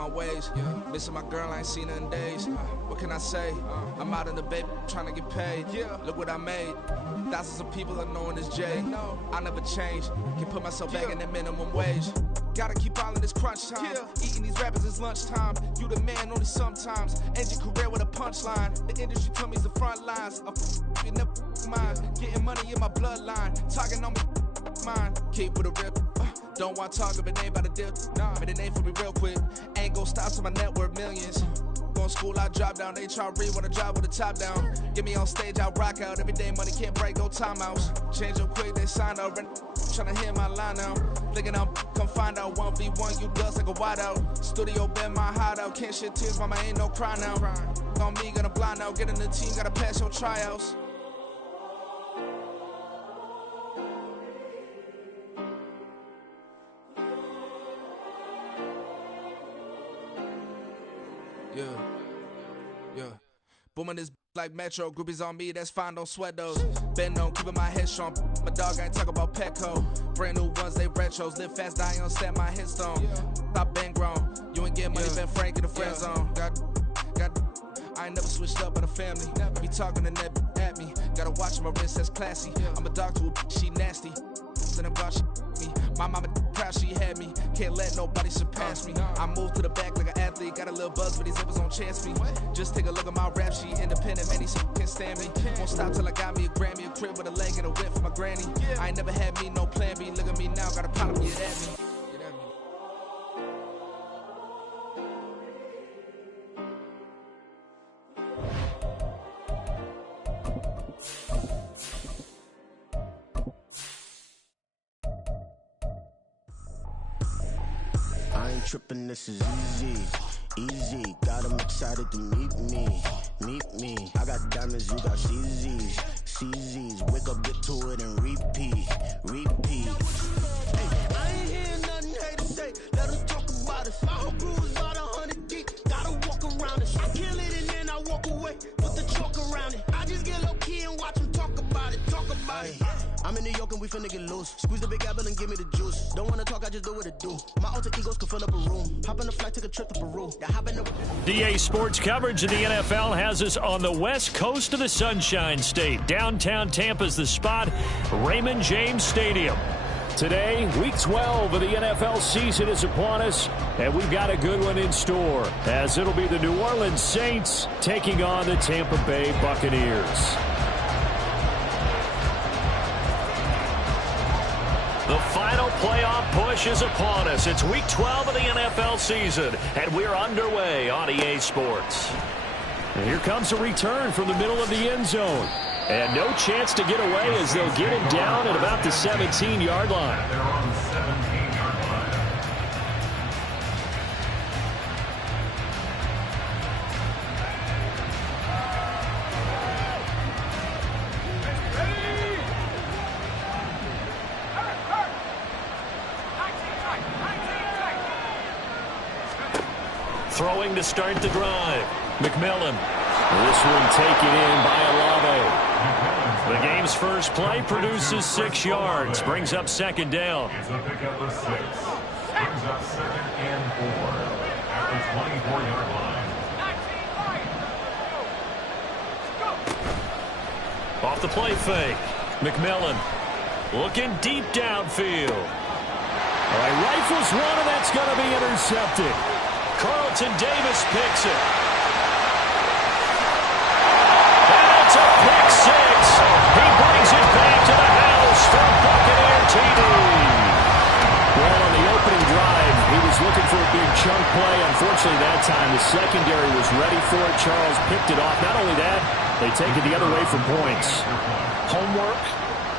my ways. Missing my girl, I ain't seen her in days. What can I say? I'm out in the baby, trying to get paid. Look what I made. Thousands of people are knowing this Jay. I never change. Can put myself back in that minimum wage. Gotta keep all in this crunch time. Eating these rappers is lunchtime. You the man only sometimes. End your career with a punchline. The industry told me it's the front lines. You never mind. Getting money in my bloodline. Talking on me mine. Keep with a rip. Don't want to talk if it ain't about the dip. But it ain't for me real quick. Ain't gon' stop till my net worth millions. Going school, I drop down. They try to read when I drive with the top down. Get me on stage, I rock out. Every day money can't break, go timeouts. Change up quick, they sign up. Tryna hear my line now. Thinking I'm come find out 1v1, you dust like a wideout. Studio been my hideout. Can't shed tears, mama, ain't no cry now. On me, gonna blind out. Get in the team, gotta pass your tryouts. Yeah. Booming this like Metro. Groupies on me, that's fine, don't sweat those. Been on, keeping my head strong. My dog ain't talk about Petco. Brand new ones, they retros. Live fast, die on set my headstone. Stop been grown. You ain't getting money, been Frank in the friend zone. I ain't never switched up on the family. Be talking to that at me. Gotta watch my wrist, that's classy. I'm a dog to a she nasty. Then I'm gone, she me. My mama proud she had me. Can't let nobody surpass me. I moved to the back like an athlete. Got a little buzz, but these zippers don't chance me. Just take a look at my rap sheet. Independent, man, these can't stand me. Won't stop till I got me a Grammy, a crib with a leg and a whip for my granny. I ain't never had me no plan B. Look at me now, got a problem, get at me. Trippin', this is easy, got 'em excited to meet me. I got diamonds, you got CZs, wake up, get to it and repeat. Hey, I ain't hearing nothing haters say, let them talk about us. My whole crew is about 100 deep, gotta walk around it. I kill it and then I walk away, put the chalk around it. I just get low key and watch them talk about it. I'm in New York and we finna get loose. Squeeze the big apple and give me the juice. Don't wanna talk, I just do what it do. My alter egos can fill up a room. Hop on a flight, take a trip to Peru. DA Sports coverage of the NFL has us on the west coast of the Sunshine State. Downtown Tampa's the spot, Raymond James Stadium. Today, Week 12 of the NFL season is upon us, and we've got a good one in store, as it'll be the New Orleans Saints taking on the Tampa Bay Buccaneers. The final playoff push is upon us. It's Week 12 of the NFL season, and we're underway on EA Sports. And here comes a return from the middle of the end zone. And no chance to get away as they'll get him down at about the 17-yard line. They're on the 17-yard line. Throwing to start the drive. McMillan. This one taken in by Olave. The game's first play produces 6 yards. Brings up second down. It's a pickup of 6. Brings up 2nd and 4 at the 24-yard line. Off the play fake. McMillan looking deep downfield. All right, rifles one, and that's going to be intercepted. Carlton Davis picks it. And it's a pick 6. He brings it back to the house for Buccaneer TD. Well, on the opening drive, he was looking for a big chunk play. Unfortunately, that time, the secondary was ready for it. Charles picked it off. Not only that, they take it the other way for points. Homework,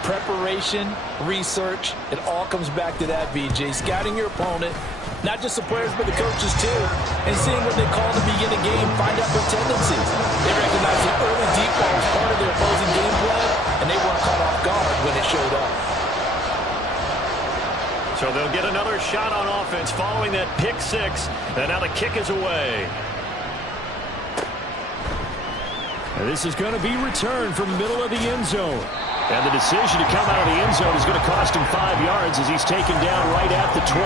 preparation, research, it all comes back to that, BJ. Scouting your opponent, not just the players, but the coaches too, and seeing what they call to begin a game, find out their tendencies. They recognize the early deep ball as part of their opposing game plan, and they weren't caught off guard when it showed up. So they'll get another shot on offense following that pick 6, and now the kick is away. And this is going to be returned from middle of the end zone. And the decision to come out of the end zone is going to cost him 5 yards as he's taken down right at the 20.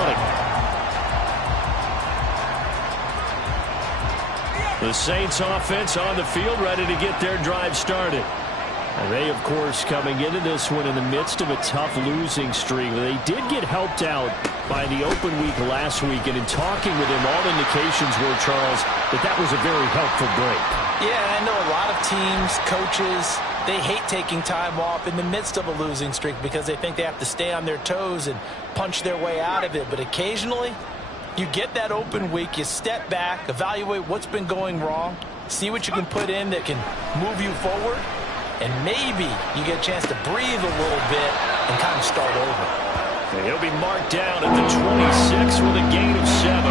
The Saints offense on the field, ready to get their drive started. And they, of course, coming into this one in the midst of a tough losing streak. They did get helped out by the open week last week, and in talking with him, all indications were, Charles, that was a very helpful break. Yeah, I know a lot of teams, coaches, they hate taking time off in the midst of a losing streak because they think they have to stay on their toes and punch their way out of it. But occasionally, you get that open week, you step back, evaluate what's been going wrong, see what you can put in that can move you forward, and maybe you get a chance to breathe a little bit and kind of start over. And he'll be marked down at the 26 with a gain of 7.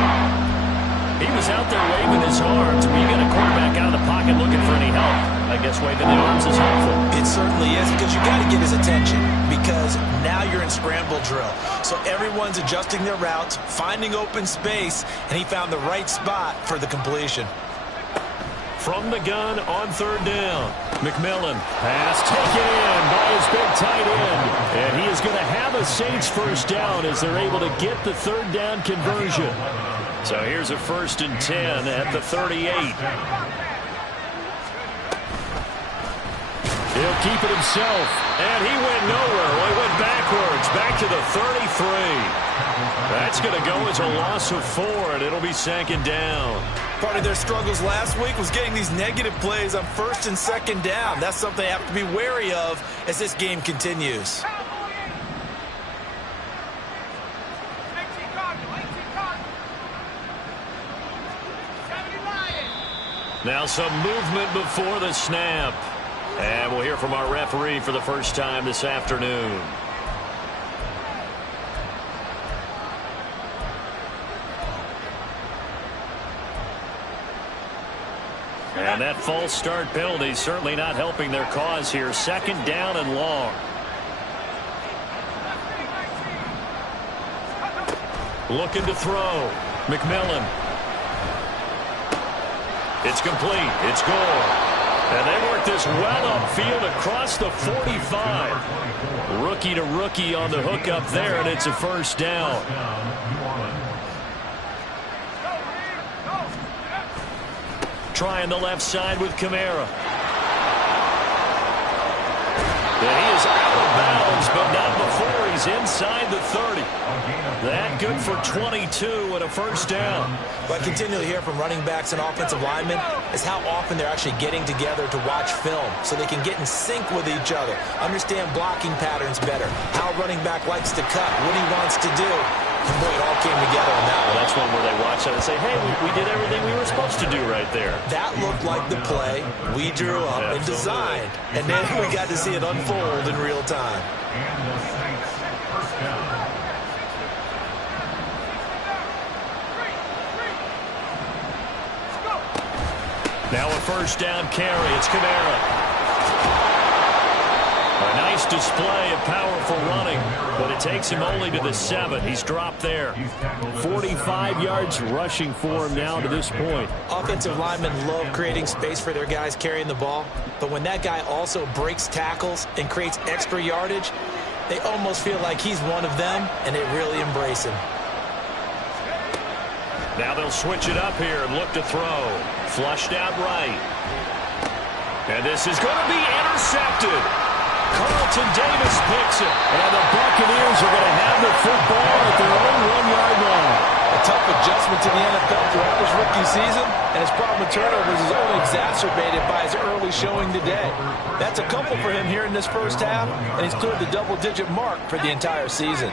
He was out there waving his arms. When you get a quarterback out of the pocket looking for any help, I guess waving the arms is helpful. It certainly is, because you got to get his attention, because now you're in scramble drill. So everyone's adjusting their routes, finding open space, and he found the right spot for the completion. From the gun on 3rd down, McMillan. Pass taken in by his big tight end. And he is going to have a Saints first down as they're able to get the 3rd down conversion. So here's a 1st and 10 at the 38. He'll keep it himself. And he went nowhere. Well, he went backwards, back to the 33. That's going to go as a loss of 4, and it'll be 2nd down. Part of their struggles last week was getting these negative plays on 1st and 2nd down. That's something they have to be wary of as this game continues. Now some movement before the snap. And we'll hear from our referee for the first time this afternoon. And that false start penalty certainly not helping their cause here. 2nd down and long. Looking to throw. McMillan. It's complete. It's goal. And they work this well upfield across the 45. Rookie to rookie on the hook up there, and it's a 1st down. Trying the left side with Kamara. And he is out of bounds, but not before he's inside the 30. That good for 22 and a 1st down. What I continually hear from running backs and offensive linemen is how often they're actually getting together to watch film so they can get in sync with each other, understand blocking patterns better, how a running back likes to cut, what he wants to do. And boy, it all came together on that one. That's one where they watch that and say, hey, we did everything we were supposed to do right there. That looked like the play we drew up and designed. And then we got to see it unfold in real time. And the Saints first down. Now a 1st down carry. It's Kamara. A nice display of powerful running, but it takes him only to the 7. He's dropped there. 45 yards rushing for him now to this point. Offensive linemen love creating space for their guys carrying the ball, but when that guy also breaks tackles and creates extra yardage, they almost feel like he's one of them, and they really embrace him. Now they'll switch it up here and look to throw. Flushed out right. And this is going to be intercepted. Carlton Davis picks it. And the Buccaneers are going to have the football at their own 1-yard line. A tough adjustment to the NFL throughout his rookie season, and his problem with turnovers is only exacerbated by his early showing today. That's a couple for him here in this first half, and he's cleared the double-digit mark for the entire season.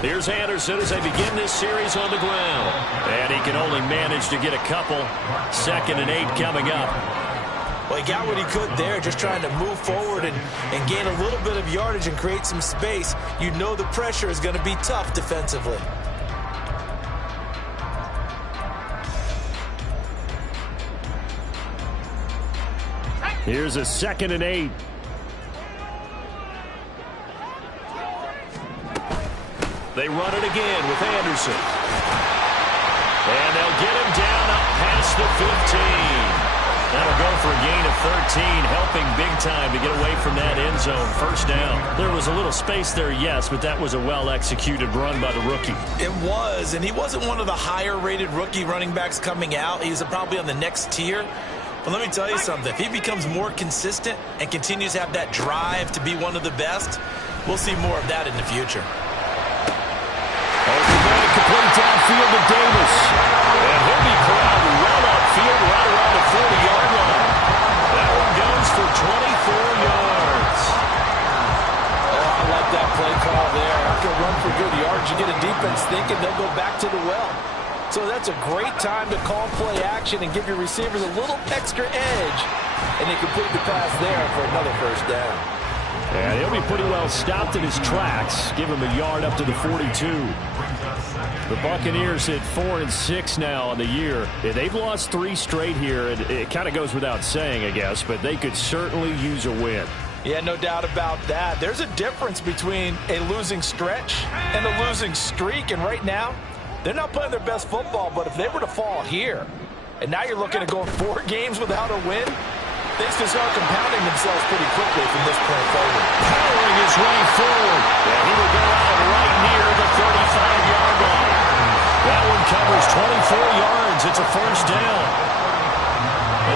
Here's Anderson as they begin this series on the ground. And he can only manage to get a couple. 2nd and 8 coming up. Well, he got what he could there, just trying to move forward and gain a little bit of yardage and create some space. You know the pressure is going to be tough defensively. Here's a 2nd and 8. They run it again with Anderson. And they'll get him down up past the 15. That'll go for a gain of 13, helping big time to get away from that end zone. First down. There was a little space there, yes, but that was a well-executed run by the rookie. It was, and he wasn't one of the higher-rated rookie running backs coming out. He's probably on the next tier. But let me tell you something. If he becomes more consistent and continues to have that drive to be one of the best, we'll see more of that in the future. Complete downfield to Davis. And he'll be corralled well upfield right around the 40-yard line. That one goes for 24 yards. Oh, I like that play call there. After a run for good yards, you get a defense thinking they'll go back to the well. So that's a great time to call play action and give your receivers a little extra edge. And they complete the pass there for another first down. And he'll be pretty well stopped in his tracks. Give him a yard up to the 42. The Buccaneers at 4-6 now on the year. They've lost 3 straight here. It kind of goes without saying, I guess, but they could certainly use a win. Yeah, no doubt about that. There's a difference between a losing stretch and a losing streak. And right now, they're not playing their best football. But if they were to fall here, and now you're looking at going 4 games without a win, things can start compounding themselves pretty quickly from this point forward. Powering his way forward. And he will go out right near the 35-yard line. That one covers 24 yards. It's a first down.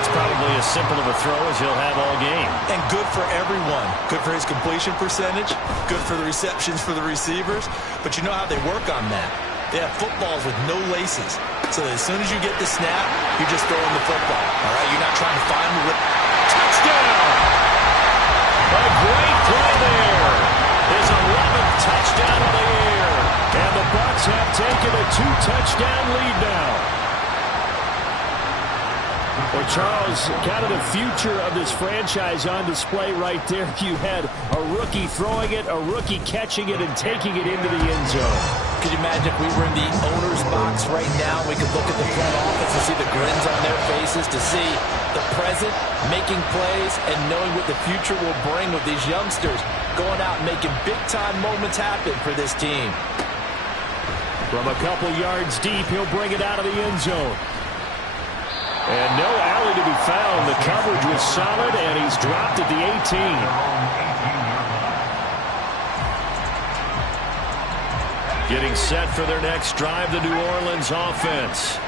It's probably as simple of a throw as he'll have all game. And good for everyone. Good for his completion percentage. Good for the receptions for the receivers. But you know how they work on that. They have footballs with no laces. So as soon as you get the snap, you're just throwing the football. All right, you're not trying to find the touchdown. A great play there. His 11th touchdown of the year. And the Bucs have taken a 2-touchdown lead now. Well, Charles, kind of the future of this franchise on display right there. You had a rookie throwing it, a rookie catching it, and taking it into the end zone. Could you imagine if we were in the owner's box right now? We could look at the front office and see the grins on their faces, to see the present making plays and knowing what the future will bring with these youngsters going out and making big-time moments happen for this team. From a couple yards deep, he'll bring it out of the end zone. And no alley to be found. The coverage was solid, and he's dropped at the 18. Getting set for their next drive, the New Orleans offense.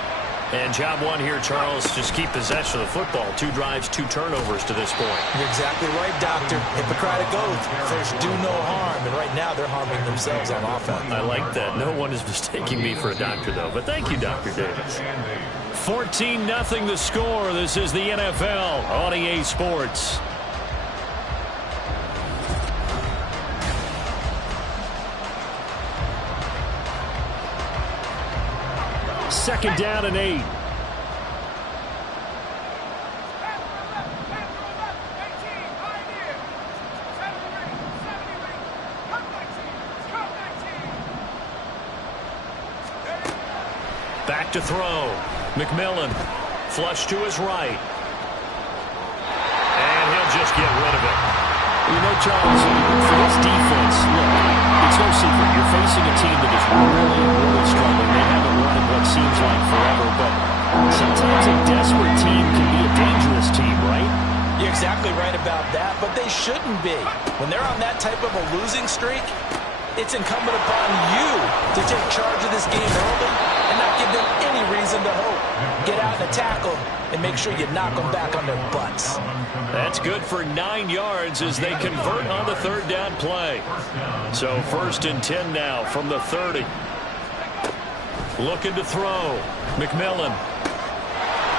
And job one here, Charles, just keep possession of the football. 2 drives, 2 turnovers to this point. You're exactly right, Doctor. Hippocratic oath. First, do no harm. And right now, they're harming themselves on offense. I like that. No one is mistaking me for a doctor, though. But thank you, Dr. Davis. 14-0 the score. This is the NFL on EA Sports. Second down and 8. Back to throw. McMillan, flush to his right. And he'll just get rid of it. You know, Charles, for this defense, look, it's no secret. You're facing a team that is really, really struggling. They haven't won in what seems like forever, but sometimes a desperate team can be a dangerous team, right? You're exactly right about that, but they shouldn't be. When they're on that type of a losing streak, it's incumbent upon you to take charge of this game early and not give them any reason to hope. Get out and tackle and make sure you knock them back on their butts. That's good for 9 yards as they convert on the third down play. So 1st and 10 now from the 30. Looking to throw. McMillan.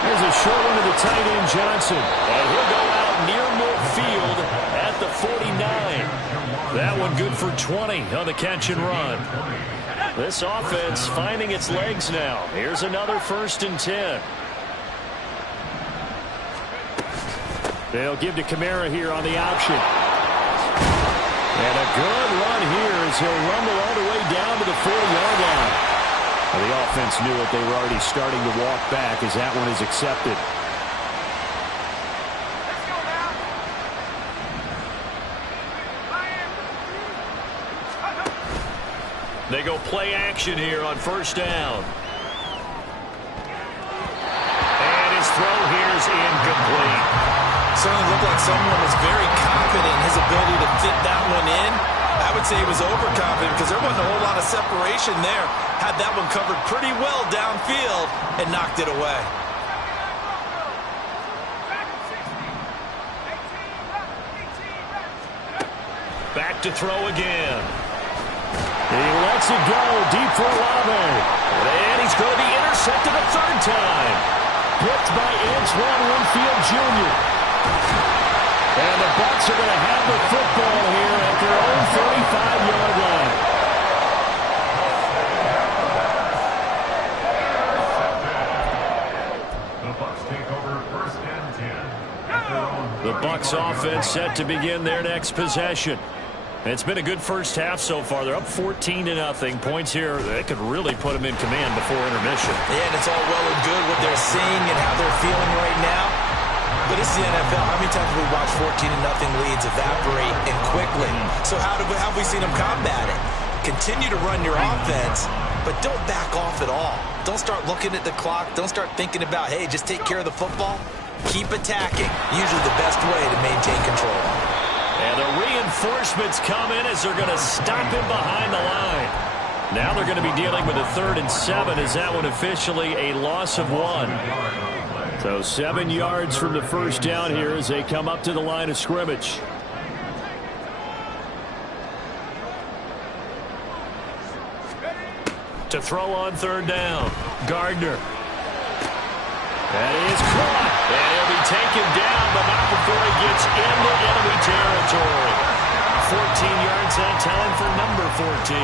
There's a short one to the tight end, Johnson. And he'll go out near midfield at the 49. That one good for 20 on the catch and run. This offense finding its legs now. Here's another 1st and 10. They'll give to Kamara here on the option. And a good run here as he'll rumble all the way down to the 40-yard line. Well, the offense knew it. They were already starting to walk back as that one is accepted. They go play action here on 1st down. And his throw here is incomplete. Certainly looked like someone was very confident in his ability to fit that one in. I would say he was overconfident because there wasn't a whole lot of separation there. Had that one covered pretty well downfield and knocked it away. Back to throw again. He lets it go deep for Olave. And he's going to be intercepted a third time. Picked by Antoine Winfield Jr. And the Bucs are going to have the football here at their own 35-yard line. The Bucs take over 1st and 10 at their own. The Bucs offense set to begin their next possession. It's been a good first half so far. They're up 14-0. Points here, they could really put them in command before intermission. Yeah, and it's all well and good what they're seeing and how they're feeling right now. But it's the NFL. How many times have we watched 14-0 leads evaporate and quickly? So how have we seen them combat it? Continue to run your offense, but don't back off at all. Don't start looking at the clock. Don't start thinking about, hey, just take care of the football. Keep attacking. Usually the best way to maintain control. And the reinforcements come in as they're going to stop him behind the line. Now they're going to be dealing with a 3rd and 7. Is that one officially a loss of 1? So 7 yards from the first down here as they come up to the line of scrimmage. To throw on 3rd down, Gardner. That is caught. And he'll be taken down, but not before he gets into enemy territory. 14 yards that time for number 14.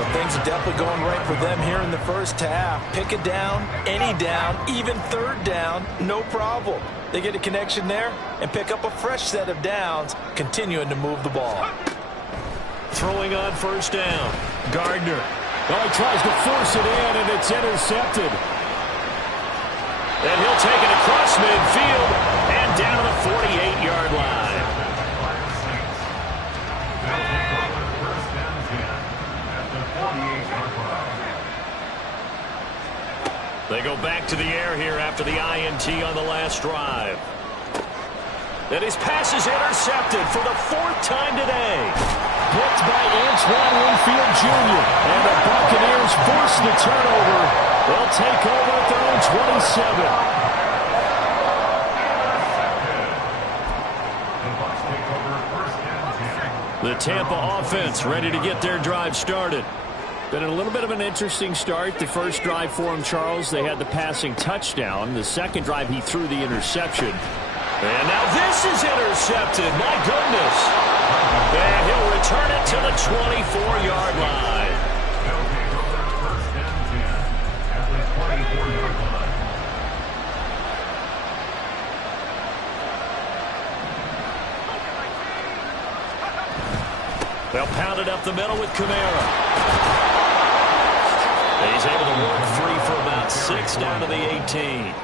But things are definitely going right for them here in the first half. Pick a down, any down, even 3rd down, no problem. They get a connection there and pick up a fresh set of downs, continuing to move the ball. Throwing on 1st down, Gardner. Oh, he tries to force it in, and it's intercepted. And he'll take it across midfield and down to the 48-yard line. They go back to the air here after the INT on the last drive. And his pass is intercepted for the 4th time today. Blocked by Antoine Winfield Jr. And the Buccaneers force the turnover. They'll take over at their own 27. The Tampa offense ready to get their drive started. Been a little bit of an interesting start. The first drive for him, Charles, they had the passing touchdown. The second drive, he threw the interception. And now this is intercepted. My goodness. And he'll return it to the 24-yard line. They'll pound it up the middle with Kamara. He's able to work free for about 6 down to the 18.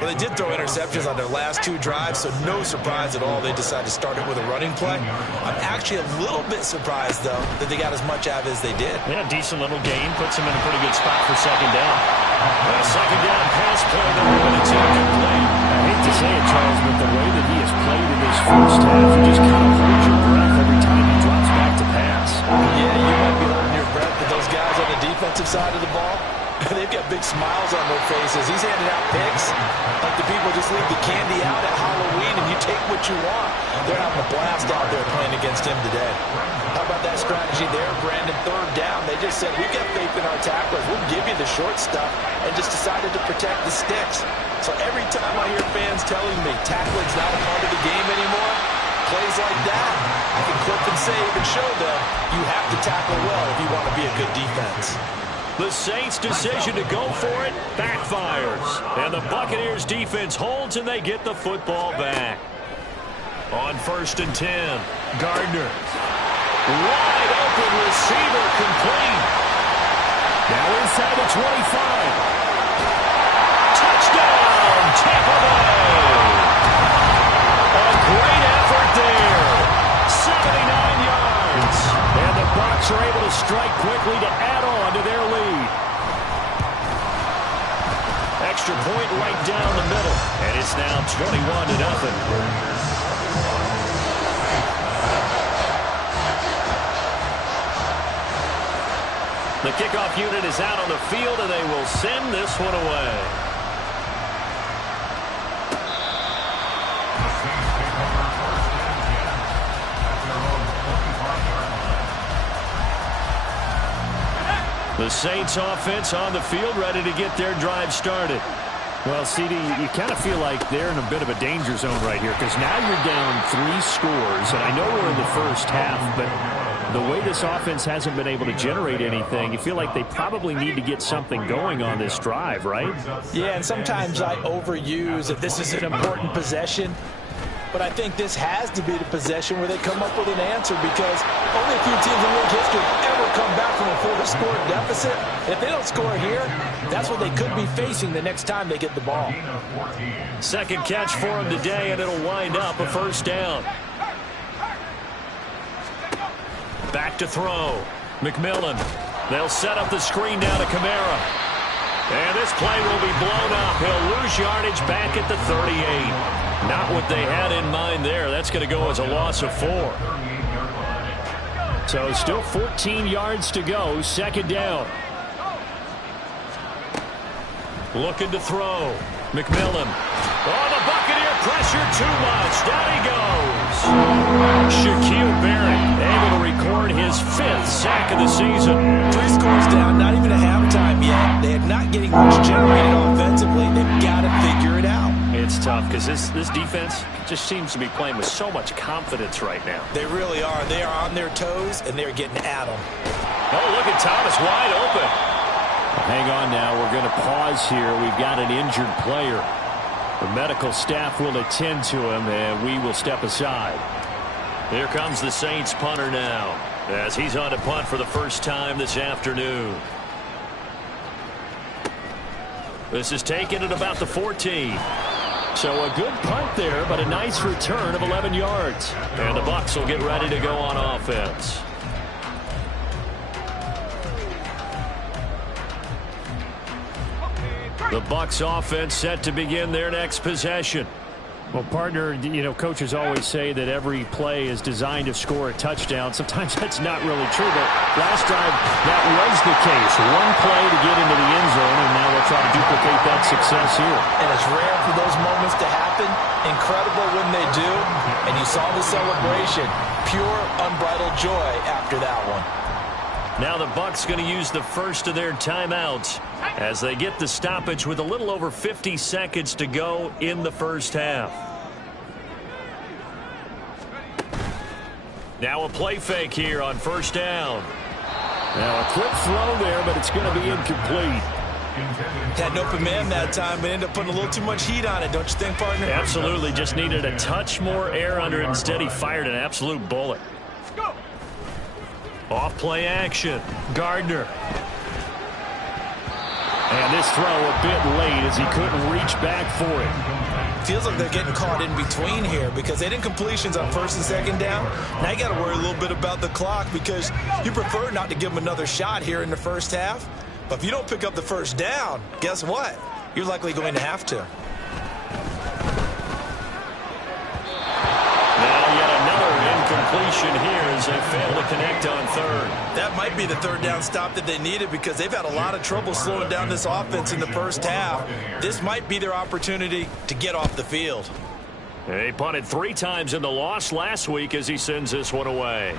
Well, they did throw interceptions on their last 2 drives, so no surprise at all they decided to start it with a running play. I'm actually a little bit surprised, though, that they got as much out of it as they did. Yeah, decent little gain. Puts them in a pretty good spot for 2nd down. Second down pass play, though, but it's incomplete. I hate to say it, Charles, but the way that he has played in this first half, you just kind of hold your breath every time he drops back to pass. Yeah, you might be holding your breath, but those guys on the defensive side of the ball, they've got big smiles on their faces. He's handing out picks like the people just leave the candy out at Halloween and you take what you want. They're having a blast out there playing against him today. How about that strategy there, Brandon? 3rd down, they just said, we've got faith in our tacklers. We'll give you the short stuff, and just decided to protect the sticks. So every time I hear fans telling me tackling's not a part of the game anymore, plays like that, I can clip and save and show them you have to tackle well if you want to be a good defense. The Saints' decision to go for it backfires. And the Buccaneers' defense holds, and they get the football back. On 1st and 10, Gardner. Wide open receiver complete. Now inside the 25. Touchdown, Tampa Bay. A great effort there. 79 yards. And the Bucs are able to strike quickly to add on to their lead. extra point right down the middle. And it's now 21-0. The kickoff unit is out on the field, and they will send this one away. The Saints offense on the field, ready to get their drive started. Well, CD, you kind of feel like they're in a bit of a danger zone right here because now you're down 3 scores, and I know we're in the first half, but the way this offense hasn't been able to generate anything, you feel like they probably need to get something going on this drive, right? Yeah, and sometimes I overuse that this is an important possession. But I think this has to be the possession where they come up with an answer because only a few teams in league history ever come back from a 4-score deficit. And if they don't score here, that's what they could be facing the next time they get the ball. Second catch for him today, and it'll wind up a first down. Back to throw. McMillan. They'll set up the screen down to Kamara. And this play will be blown up. He'll lose yardage back at the 38. Not what they had in mind there. That's going to go as a loss of 4. So still 14 yards to go. Second down. Looking to throw. McMillan. Oh, the Buccaneer pressure too much. Down he goes. Shaquille Barrett able to record his 5th sack of the season. 3 scores down, not even a halftime yet. They are not getting much generated offensively. They've got to figure it out. It's tough because this defense just seems to be playing with so much confidence right now. They really are. They are on their toes, and they're getting at them. Oh, look at Thomas wide open. Hang on now. We're going to pause here. We've got an injured player. The medical staff will attend to him, and we will step aside. Here comes the Saints punter now as he's on to punt for the first time this afternoon. This is taken at about the 14. So a good punt there, but a nice return of 11 yards. And the Bucs will get ready to go on offense. The Bucs offense set to begin their next possession. Well, partner, you know, coaches always say that every play is designed to score a touchdown. Sometimes that's not really true, but last drive, that was the case. One play to get into the end zone, and now they'll try to duplicate that success here. And it's rare for those moments to happen. Incredible when they do. And you saw the celebration. Pure, unbridled joy after that one. Now the Bucs going to use the first of their timeouts as they get the stoppage with a little over 50 seconds to go in the first half. Now a play fake here on first down. Now a quick throw there, but it's going to be incomplete. Had an open man that time, but ended up putting a little too much heat on it, don't you think, partner? Absolutely. Just needed a touch more air under it. Instead, he fired an absolute bullet. Off play action. Gardner. And this throw a bit late as he couldn't reach back for it. Feels like they're getting caught in between here because they didn't completions on first and second down. Now you got to worry a little bit about the clock because you prefer not to give them another shot here in the first half. But if you don't pick up the first down, guess what? You're likely going to have to. Completion here as they fail to connect on third. That might be the third down stop that they needed because they've had a lot of trouble slowing down this offense in the first half. This might be their opportunity to get off the field. He punted 3 times in the loss last week as he sends this one away.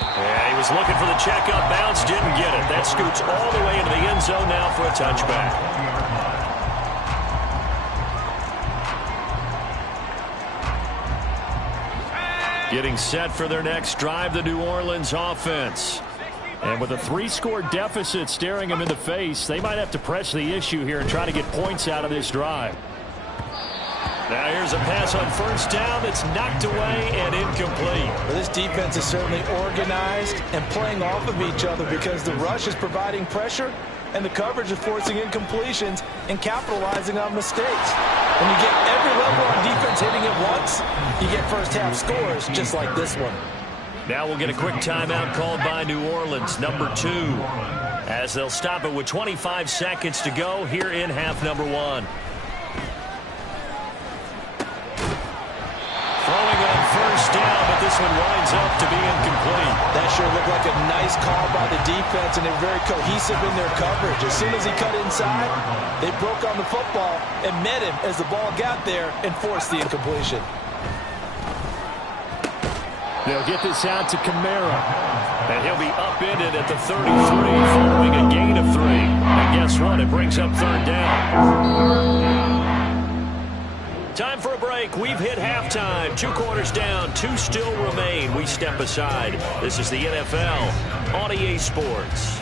Yeah, he was looking for the checkup bounce, didn't get it. That scoots all the way into the end zone now for a touchback. Getting set for their next drive, the New Orleans offense. And with a 3-score deficit staring them in the face, they might have to press the issue here and try to get points out of this drive. Now here's a pass on first down that's knocked away and incomplete. Well, this defense is certainly organized and playing off of each other because the rush is providing pressure and the coverage is forcing incompletions and capitalizing on mistakes. When you get every level on defense hitting it once, you get first-half scores just like this one. Now we'll get a quick timeout called by New Orleans, number 2, as they'll stop it with 25 seconds to go here in half number 1. but this one winds up to be incomplete. That sure looked like a nice call by the defense, and they're very cohesive in their coverage. As soon as he cut inside, they broke on the football and met him as the ball got there and forced the incompletion. They'll get this out to Kamara, and he'll be upended at the 33 following a gain of 3. And guess what? It brings up third down. Time for a break. We've hit halftime. 2 quarters down. 2 still remain. We step aside. This is the NFL on EA Sports.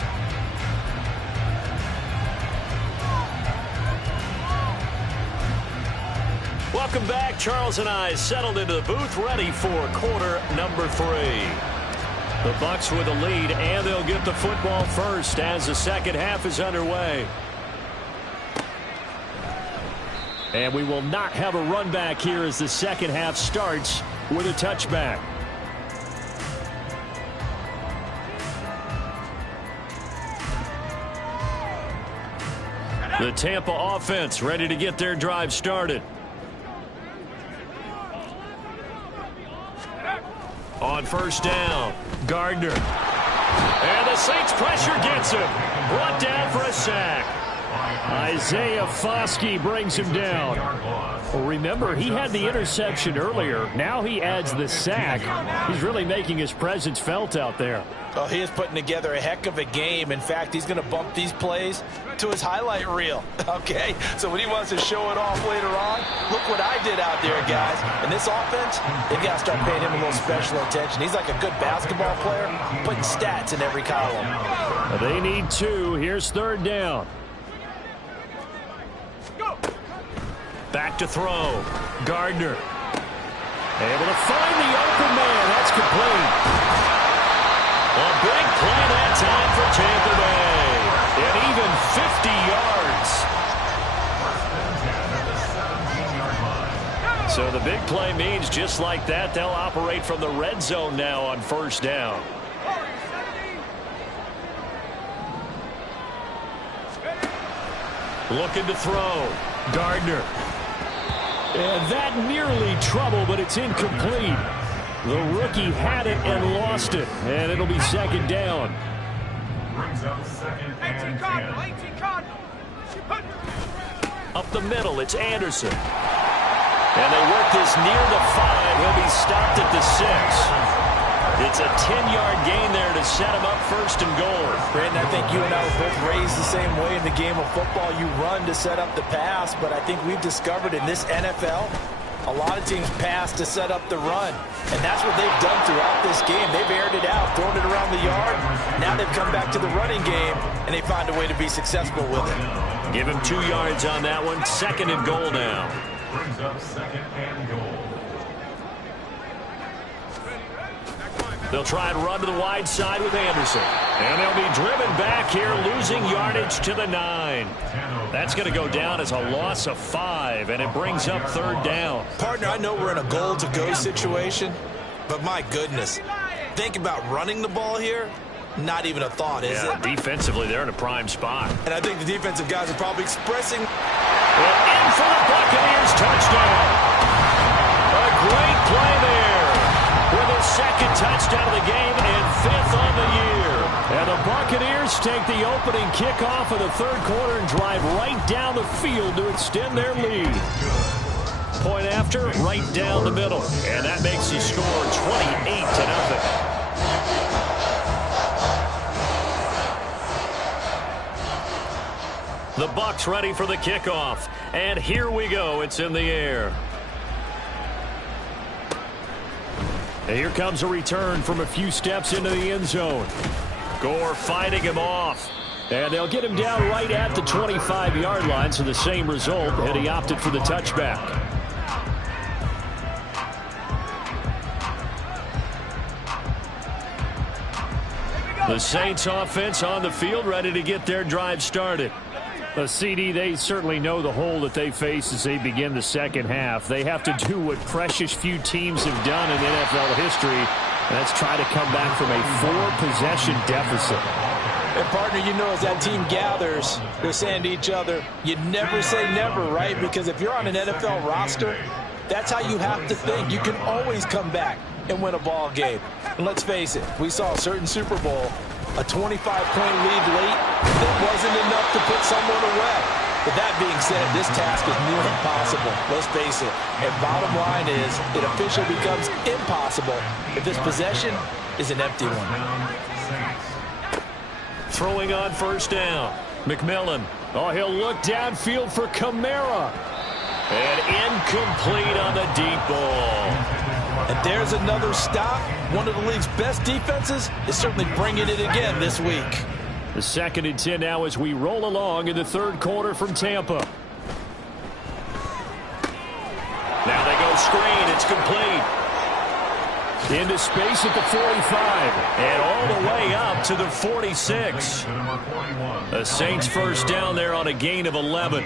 Welcome back. Charles and I settled into the booth, ready for quarter number 3. The Bucs with a lead, and they'll get the football first as the second half is underway. And we will not have a run back here as the second half starts with a touchback. The Tampa offense ready to get their drive started. On first down, Gardner. And the Saints pressure gets him. Brought down for a sack. Isaiah Foskey brings him down. Well, remember, he had the interception earlier. Now he adds the sack. He's really making his presence felt out there. Oh, he is putting together a heck of a game. In fact, he's going to bump these plays to his highlight reel. Okay, so when he wants to show it off later on, look what I did out there, guys. And this offense, they've got to start paying him a little special attention. He's like a good basketball player, putting stats in every column. They need 2. Here's third down. Back to throw. Gardner. Able to find the open man. That's complete. A big play that time for Tampa Bay. And even 50 yards. So the big play means just like that, they'll operate from the red zone now on first down. Looking to throw. Gardner. And that nearly trouble, but it's incomplete. The rookie had it and lost it, and it'll be second down. Brings up second and 10. Up the middle, it's Anderson. And they work this near the 5. He'll be stopped at the 6. It's a 10-yard gain there to set him up first and goal. Brandon, I think you and I were both raised the same way in the game of football. You run to set up the pass, but I think we've discovered in this NFL, a lot of teams pass to set up the run. And that's what they've done throughout this game. They've aired it out, thrown it around the yard. Now they've come back to the running game, and they find a way to be successful with it. Give him 2 yards on that one. Second and goal now. Brings up second and goal. They'll try and run to the wide side with Anderson. And they'll be driven back here, losing yardage to the 9. That's going to go down as a loss of 5, and it brings up third down. Partner, I know we're in a goal-to-go situation, but my goodness, think about running the ball here. Not even a thought, is it? Defensively, they're in a prime spot. And I think the defensive guys are probably expressing. And in for the Buccaneers touchdown. A great play there. With his second touchdown of the game and 5th on the year. And the Buccaneers take the opening kickoff of the third quarter and drive right down the field to extend their lead. Point after, right down the middle. And that makes the score 28-0. The Bucs ready for the kickoff. And here we go. It's in the air. And here comes a return from a few steps into the end zone. Gore fighting him off. And they'll get him down right at the 25-yard line, so the same result, and he opted for the touchback. The Saints offense on the field, ready to get their drive started. CD, they certainly know the hole that they face as they begin the second half. They have to do what precious few teams have done in NFL history, and that's try to come back from a 4-possession deficit. And, partner, you know as that team gathers, they're saying to each other, you never say never, right? Because if you're on an NFL roster, that's how you have to think. You can always come back and win a ball game. And let's face it, we saw a certain Super Bowl, a 25-point lead late that wasn't enough to put someone away. But that being said, this task is near impossible. Let's face it. And bottom line is, it officially becomes impossible if this possession is an empty one. Throwing on first down. McMillan. Oh, he'll look downfield for Kamara. And incomplete on the deep ball. And there's another stop. One of the league's best defenses is certainly bringing it again this week. The 2nd and 10 now as we roll along in the third quarter from Tampa. Now they go screen. It's complete. Into space at the 45. And all the way up to the 46. The Saints first down there on a gain of 11.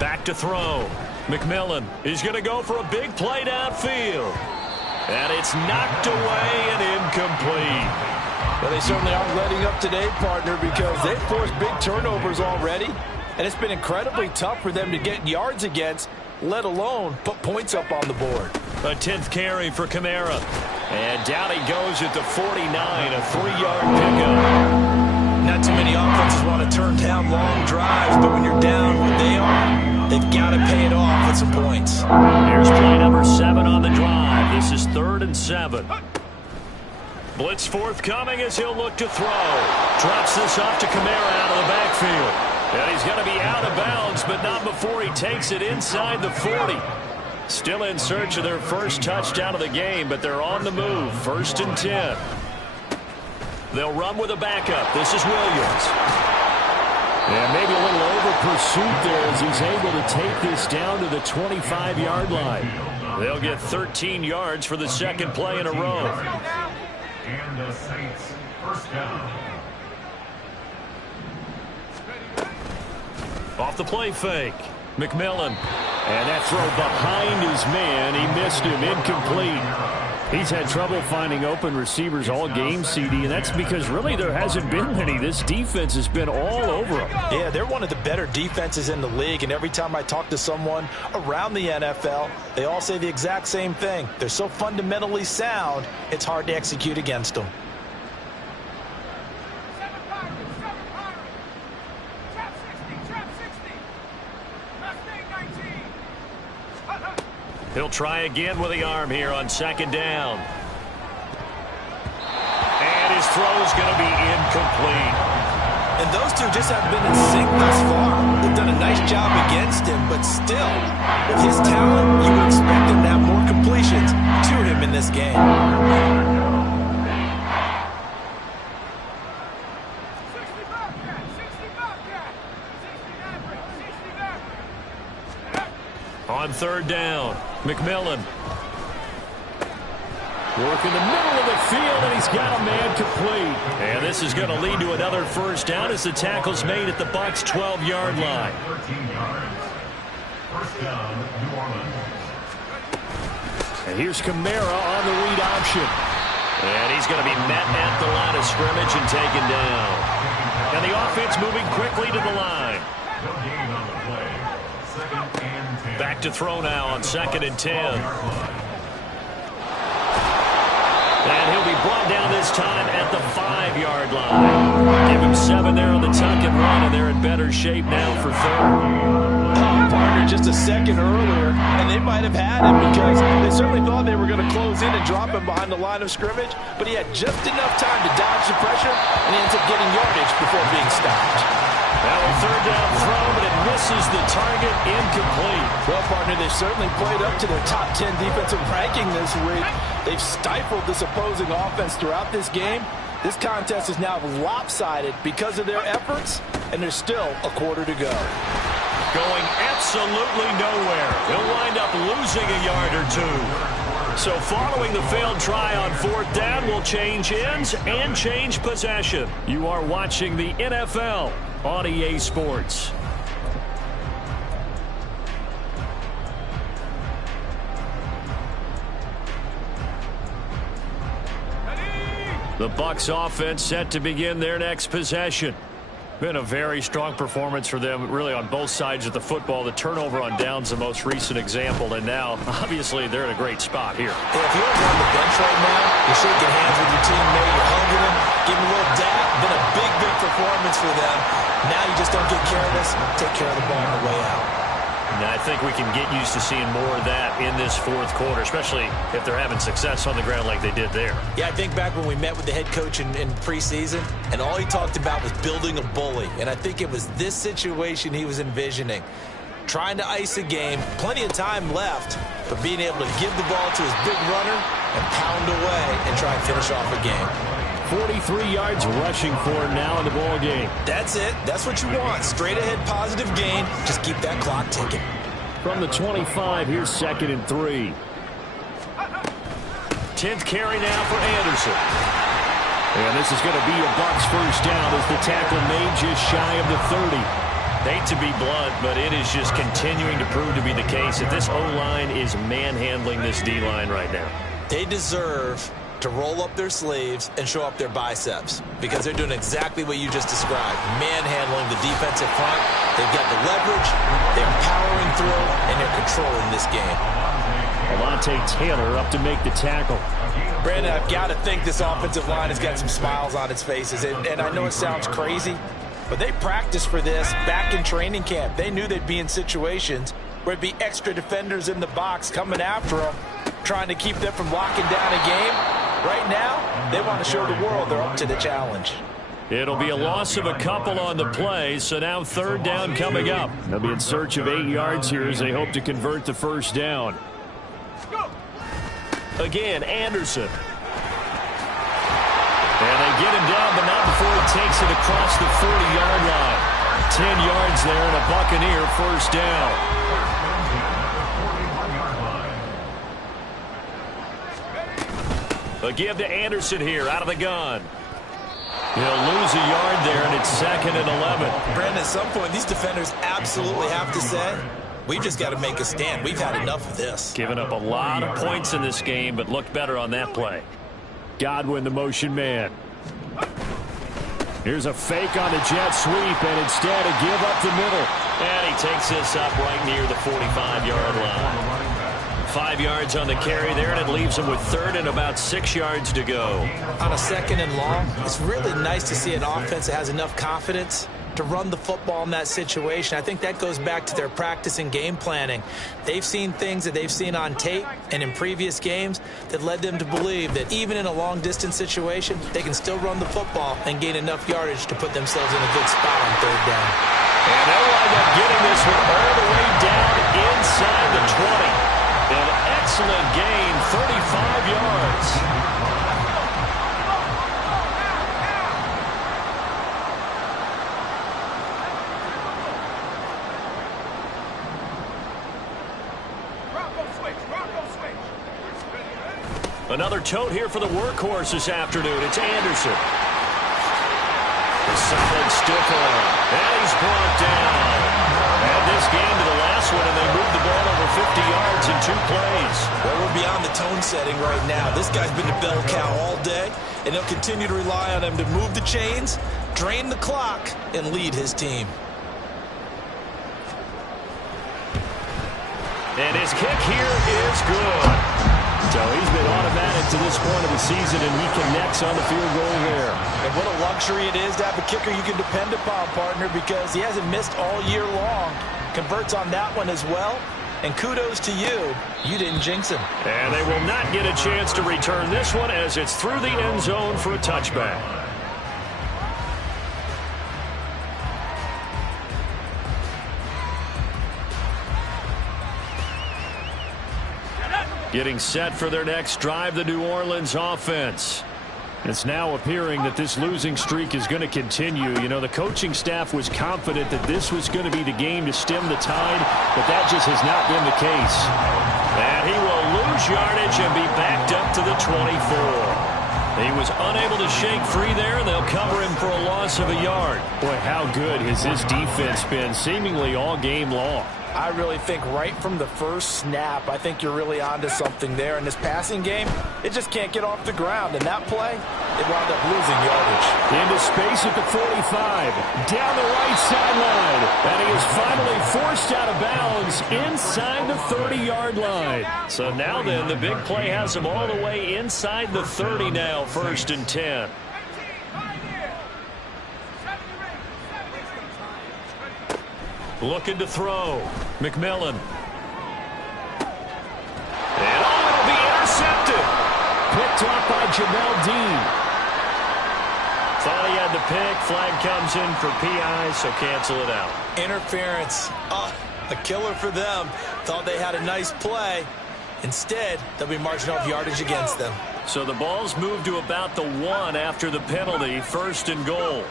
Back to throw. McMillan is going to go for a big play downfield. And it's knocked away and incomplete. Well, they certainly aren't letting up today, partner, because they've forced big turnovers already. And it's been incredibly tough for them to get yards against, let alone put points up on the board. A 10th carry for Kamara. And down he goes at the 49, a 3-yard pickup. Not too many offenses want to turn down long drives, but when you're down what they are, they've got to pay it off with some points. Here's play number 7 on the drive. This is 3rd and 7. Blitz forthcoming as he'll look to throw. Drops this off to Kamara out of the backfield. And he's going to be out of bounds, but not before he takes it inside the 40. Still in search of their first touchdown of the game, but they're on the move. 1st and 10. They'll run with a backup. This is Williams. And maybe a little over pursuit there as he's able to take this down to the 25-yard line. They'll get 13 yards for the second play in a row. And the Saints first down. Off the play fake. McMillan. And that throw behind his man. He missed him. Incomplete. He's had trouble finding open receivers all game, CD, and that's because really there hasn't been many. This defense has been all over them. Yeah, they're one of the better defenses in the league, and every time I talk to someone around the NFL, they all say the exact same thing. They're so fundamentally sound, it's hard to execute against them. He'll try again with the arm here on 2nd down. And his throw's going to be incomplete. And those two just haven't been in sync thus far. They've done a nice job against him, but still, with his talent, you would expect him to have more completions to him in this game. On 3rd down, McMillan. Work in the middle of the field, and he's got a man complete. And this is going to lead to another first down as the tackle's made at the Bucs' 12-yard line. 13 yards. First down, New Orleans. And here's Kamara on the read option. And he's going to be met at the line of scrimmage and taken down. And the offense moving quickly to the line. No gain on the play. 2nd and 10. Back to throw now on 2nd and 10. And he'll be brought down this time at the 5-yard line. Give him 7 there on the tuck and run, and they're in better shape now for 3rd. Partner just a second earlier, and they might have had him because they certainly thought they were going to close in and drop him behind the line of scrimmage, but he had just enough time to dodge the pressure, and he ends up getting yardage before being stopped. Now a 3rd down throw, but it misses the target, incomplete. Well, partner, they've certainly played up to their top 10 defensive ranking this week. They've stifled this opposing offense throughout this game. This contest is now lopsided because of their efforts, and there's still a quarter to go. Going absolutely nowhere. He'll wind up losing a yard or 2. So following the failed try on 4th down, will change ends and change possession. You are watching the NFL on EA Sports. The Bucs offense set to begin their next possession. Been a very strong performance for them, really, on both sides of the football. The turnover on downs, the most recent example, and now, obviously, they're in a great spot here. Hey, if you're on the bench right now, you're shaking hands with your teammate, you're hugging them, giving a little dab. Been a big, big performance for them. Now you just don't get careless. Take care of the ball on the way out. And I think we can get used to seeing more of that in this fourth quarter, especially if they're having success on the ground like they did there. Yeah, I think back when we met with the head coach in preseason, and all he talked about was building a bully. And I think it was this situation he was envisioning. Trying to ice a game, plenty of time left, but being able to give the ball to his big runner and pound away and try and finish off a game. 43 yards rushing for him now in the ball game. That's it. That's what you want. Straight ahead positive gain. Just keep that clock ticking. From the 25, here's 2nd and 3. 10th carry now for Anderson. And this is going to be a Bucs first down as the tackle made just shy of the 30. Hate to be blunt, but it is just continuing to prove to be the case that this O-line is manhandling this D-line right now. They deserve to roll up their sleeves and show up their biceps because they're doing exactly what you just described, manhandling the defensive front. They've got the leverage, they're powering through, and they're controlling this game. Alontae Taylor up to make the tackle. Brandon, I've got to think this offensive line has got some smiles on its faces, and I know it sounds crazy, but they practiced for this back in training camp. They knew they'd be in situations where it'd be extra defenders in the box coming after them, trying to keep them from locking down a game. Right now, they want to show the world they're up to the challenge. It'll be a loss of a couple on the play, so now 3rd down coming up. They'll be in search of 8 yards here as they hope to convert the first down. Again, Anderson. And they get him down, but not before he takes it across the 40-yard line. 10 yards there and a Buccaneer first down. A give to Anderson here out of the gun. He'll lose a yard there, and it's 2nd and 11. Brandon, at some point, these defenders absolutely have to say, we've just got to make a stand. We've had enough of this. Giving up a lot of points in this game, but looked better on that play. Godwin, the motion man. Here's a fake on the jet sweep, and instead a give up the middle. And he takes this up right near the 45-yard line. 5 yards on the carry there, and it leaves him with 3rd and about 6 yards to go. On a 2nd and long, it's really nice to see an offense that has enough confidence to run the football in that situation. I think that goes back to their practice and game planning. They've seen things that they've seen on tape and in previous games that led them to believe that even in a long-distance situation, they can still run the football and gain enough yardage to put themselves in a good spot on 3rd down. And they'll wind up getting this one all the way down inside the 20. An excellent gain, 35 yards. Another tote here for the workhorse this afternoon. It's Anderson. A solid stiff arm. And he's brought down. And this game to the last one, and they moved the ball over 50 yards in 2 plays. Well, we're beyond the tone setting right now. This guy's been the bell cow all day, and they'll continue to rely on him to move the chains, drain the clock, and lead his team. And his kick here is good. So he's been automatic to this point of the season, and he connects on the field goal there. And what a luxury it is to have a kicker you can depend upon, partner, because he hasn't missed all year long. Converts on that one as well. And kudos to you. You didn't jinx him. And they will not get a chance to return this one as it's through the end zone for a touchback. Getting set for their next drive, the New Orleans offense. It's now appearing that this losing streak is going to continue. You know, the coaching staff was confident that this was going to be the game to stem the tide, but that just has not been the case. And he will lose yardage and be backed up to the 24. He was unable to shake free there, and they'll cover him for a loss of a yard. Boy, how good has this defense been seemingly all game long? I really think right from the first snap, I think you're really onto something there. In this passing game, it just can't get off the ground. And that play, it wound up losing yardage. Into into space at the 45. Down the right sideline. And he is finally forced out of bounds inside the 30-yard line. So now then, the big play has him all the way inside the 30 now, 1st and 10. Looking to throw. McMillan. And it'll be intercepted. Picked off by Jamel Dean. Thought he had the pick. Flag comes in for PI, so cancel it out. Interference. Oh, a killer for them. Thought they had a nice play. Instead, they'll be marching off yardage against them. So the ball's moved to about the 1 after the penalty. 1st and goal.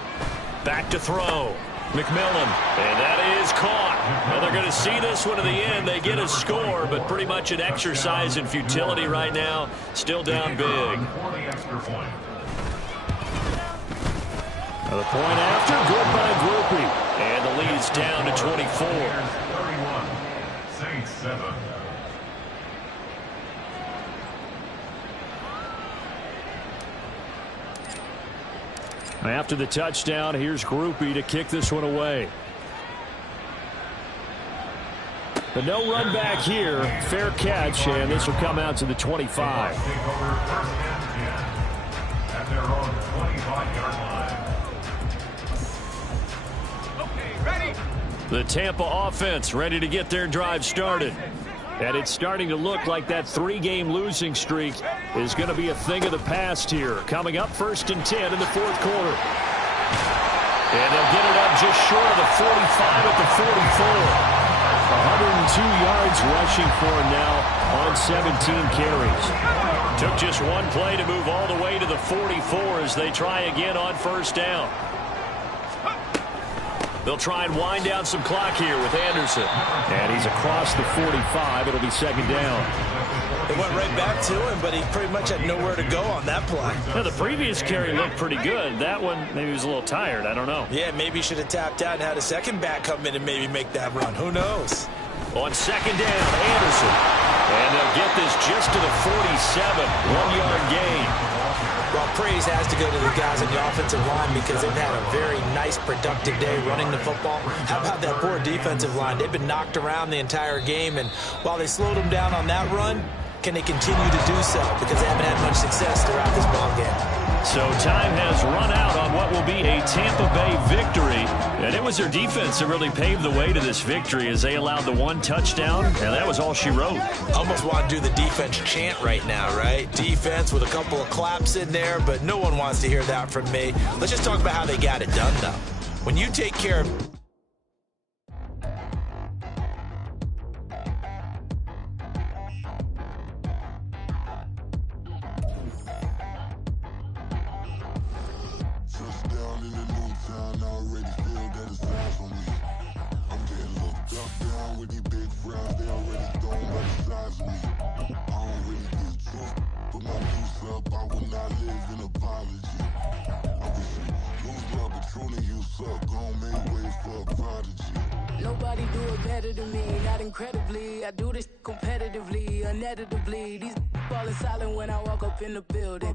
Back to throw. McMillan, and that is caught. Now they're going to see this one to the end. They get a score, but pretty much an exercise in futility right now. Still down big. The point after, good by Groupie. And the lead's down to 24. 31, Saints 7. After the touchdown, here's Groupie to kick this one away. But no run back here. Fair catch, and this will come out to the 25. Take over 1st and 10 at their own 25-yard line. Okay, ready? The Tampa offense ready to get their drive started. And it's starting to look like that 3-game losing streak is going to be a thing of the past here. Coming up 1st and 10 in the 4th quarter. And they'll get it up just short of the 45 at the 44. 102 yards rushing for him now on 17 carries. Took just one play to move all the way to the 44 as they try again on 1st down. They'll try and wind down some clock here with Anderson. And he's across the 45. It'll be 2nd down. It went right back to him, but he pretty much had nowhere to go on that play. Now, the previous carry looked pretty good. That one, maybe he was a little tired. I don't know. Yeah, maybe he should have tapped out and had a second back come in and maybe make that run. Who knows? On 2nd down, Anderson. And they'll get this just to the 47. 1-yard gain. Well, praise has to go to the guys on the offensive line because they've had a very nice, productive day running the football. How about that poor defensive line? They've been knocked around the entire game, and while they slowed them down on that run, can they continue to do so? Because they haven't had much success throughout this ball game. So time has run out on what will be a Tampa Bay victory. And it was their defense that really paved the way to this victory as they allowed the 1 touchdown. And that was all she wrote. Almost want to do the defense chant right now, right? Defense with a couple of claps in there, but no one wants to hear that from me. Let's just talk about how they got it done, though. When you take care of... Nobody do it better than me, not incredibly. I do this competitively, uneditably. These falling silent when I walk up in the building.